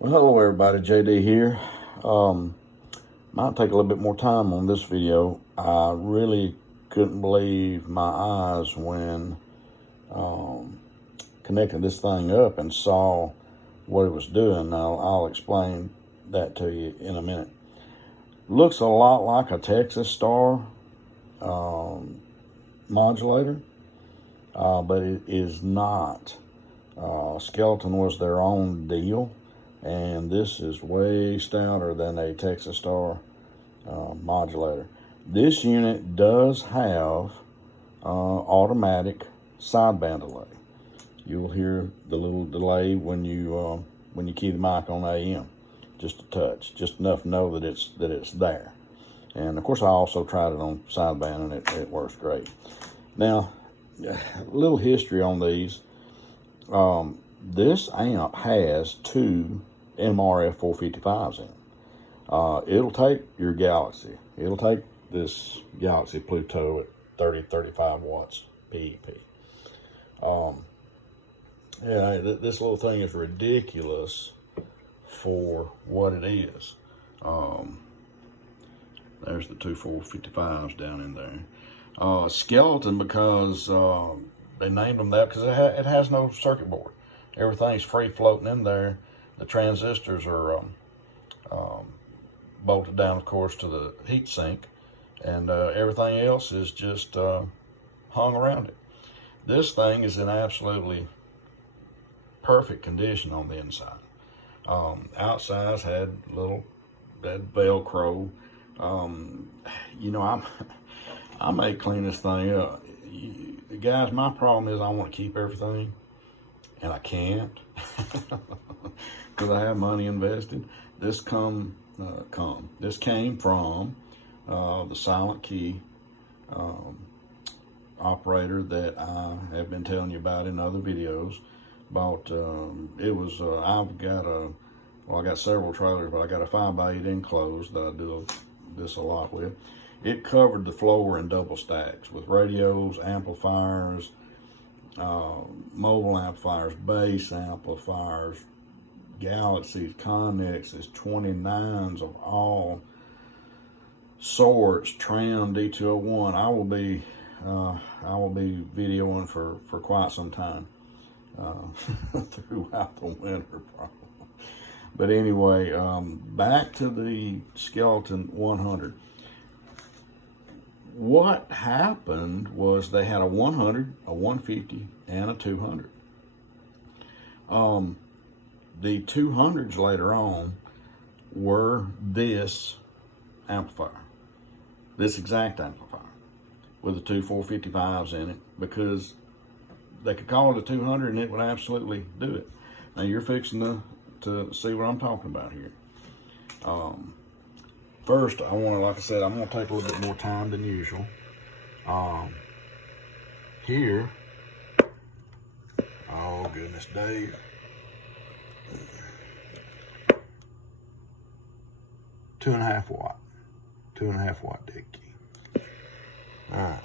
Well, hello everybody, JD here. Might take a little bit more time on this video. I really couldn't believe my eyes when connected this thing up and saw what it was doing. I'll explain that to you in a minute. Looks a lot like a Texas Star modulator, but it is not. Skeleton was their own deal, and this is way stouter than a Texas Star modulator. This unit does have automatic sideband delay. You'll hear the little delay when you key the mic on AM, just a touch, just enough to know that it's there. And of course, I also tried it on sideband, and it works great. Now, a little history on these. This amp has two mrf455s in it. It'll take your Galaxy. It'll take this Galaxy Pluto at 35 watts PEP. Yeah, this little thing is ridiculous for what it is. There's the two 455s down in there. Skeleton, because they named them that because it has no circuit board. Everything's free floating in there. The transistors are bolted down, of course, to the heat sink, and everything else is just hung around it. This thing is in absolutely perfect condition on the inside. Outside's had Velcro. You know, I may clean this thing up. Guys, my problem is I want to keep everything, and I can't because I have money invested. This came from the silent key operator that I have been telling you about in other videos. Bought it was I got several trailers, but I got a 5x8 enclosed that I do this a lot with. It covered the floor in double stacks with radios, amplifiers, mobile amplifiers, bass amplifiers, Galaxies, Connexes, 29s of all sorts, Tram D201. I will be videoing for quite some time throughout the winter, probably. But anyway, back to the Skeleton 100. What happened was they had a 100, a 150, and a 200. The 200s later on were this amplifier, this exact amplifier, with the two 455s in it, because they could call it a 200 and it would absolutely do it. Now you're fixing to see what I'm talking about here. First, I want to, like I said, I'm going to take a little bit more time than usual. Here, oh goodness, Dave. 2.5 watt, 2.5 watt dead key. All right.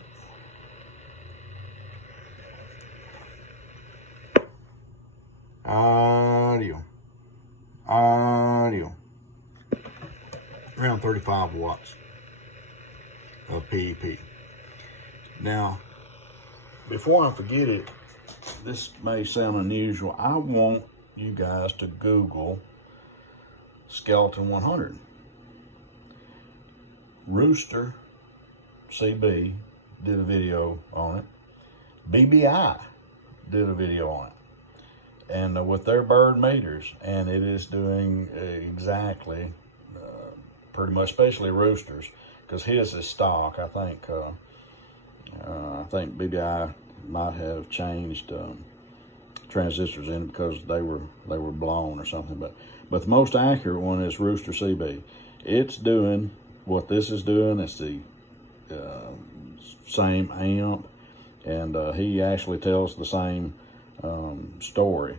Audio. Around 35 watts of PEP. Now, before I forget it, this may sound unusual. I want you guys to Google Skeleton 100. Rooster CB did a video on it. BBI did a video on it. And with their bird meters, and it is doing exactly, pretty much, especially Roosters, because his is stock. I think BBI might have changed transistors in it because they were blown or something. But the most accurate one is Rooster CB. It's doing what this is doing. It's the same amp, and he actually tells the same story.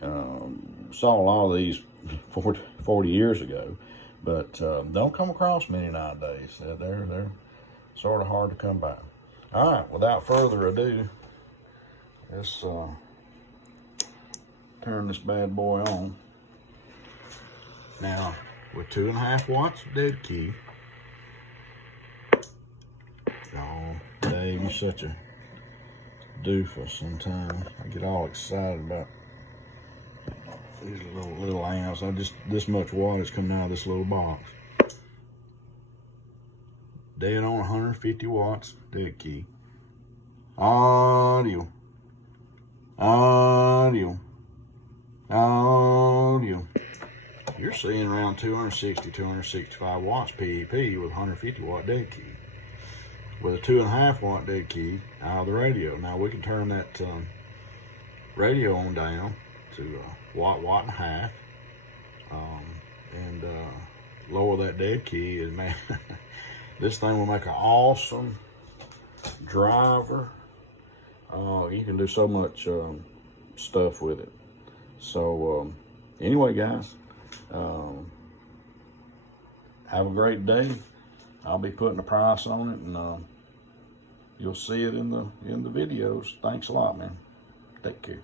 Saw a lot of these 40 years ago, but don't come across many nowadays. They're sort of hard to come by. All right, without further ado, let's turn this bad boy on. Now, with 2.5 watts dead key. Oh, Dave, you're such a doofus sometimes. I get all excited about these little amps. This much wattage coming out of this little box. Dead on 150 watts, dead key. Audio. Audio. Audio. You're seeing around 260, 265 watts PEP with 150 watt dead key. With a 2.5 watt dead key out of the radio. Now we can turn that radio on down to watt and a half, and lower that dead key. And man, this thing will make an awesome driver. You can do so much stuff with it. So anyway, guys, have a great day. I'll be putting a price on it, and you'll see it in the videos. Thanks a lot, man. Take care.